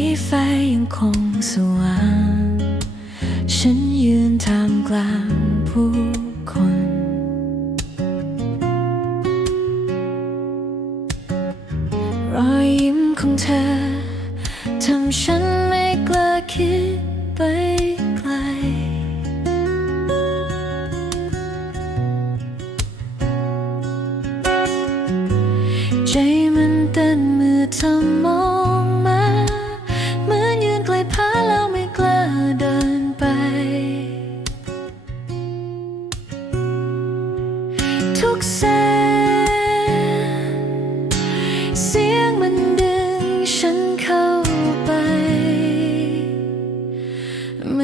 ีไฟยังคงสว่าง ฉันยืนท่ามกลางผู้คน รอยยิ้มของเธอทำฉันไม่กล้าคิดไปไกล ใจมันเต้นเมื่อเธอมอง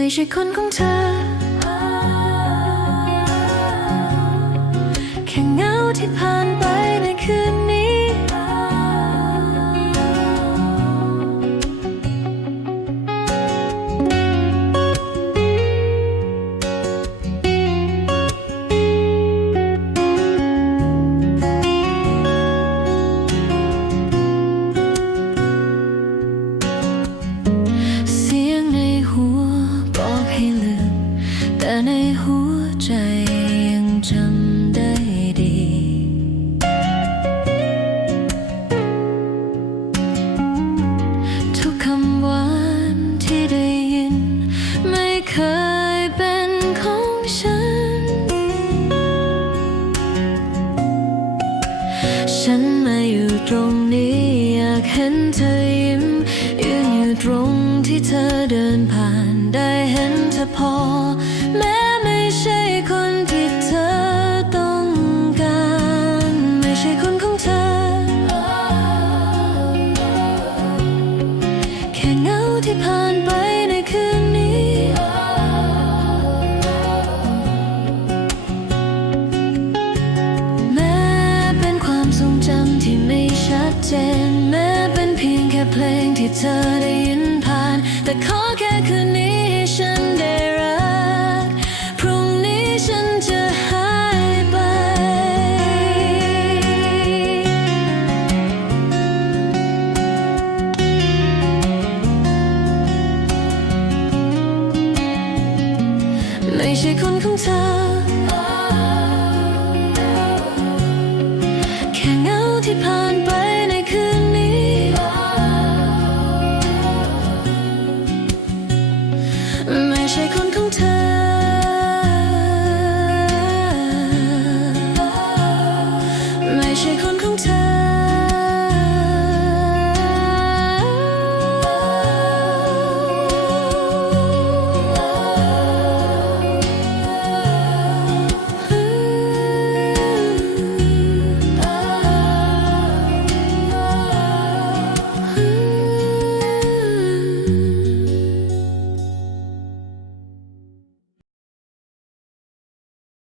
ไม่ใช่คนของเธอ แค่เงาที่ผ่า ในหัวใจยังจำได้ดี ทุกคำหวานที่ได้ยิน ไม่เคยเป็นของฉัน ฉันมาอยู่ตรงนี้อยากเห็นเธอยิ้มยืนอยู่ตรงที่เธอเดินผ่านได้เห็นเธอพอ ที่ผ่านไปในคืนนี้ แม้เป็นความทรงจำที่ไม่ชัดเจน แม้เป็นเพียงแค่เพลงที่เธอได้ยินผ่าน แต่ขอแค่คืนนี้ ไม่ใช่คนของเธอ แค่เงาที่ผ่านไปในคืนนี้ ไม่ใช่คนของเธอ ไม่ใช่คน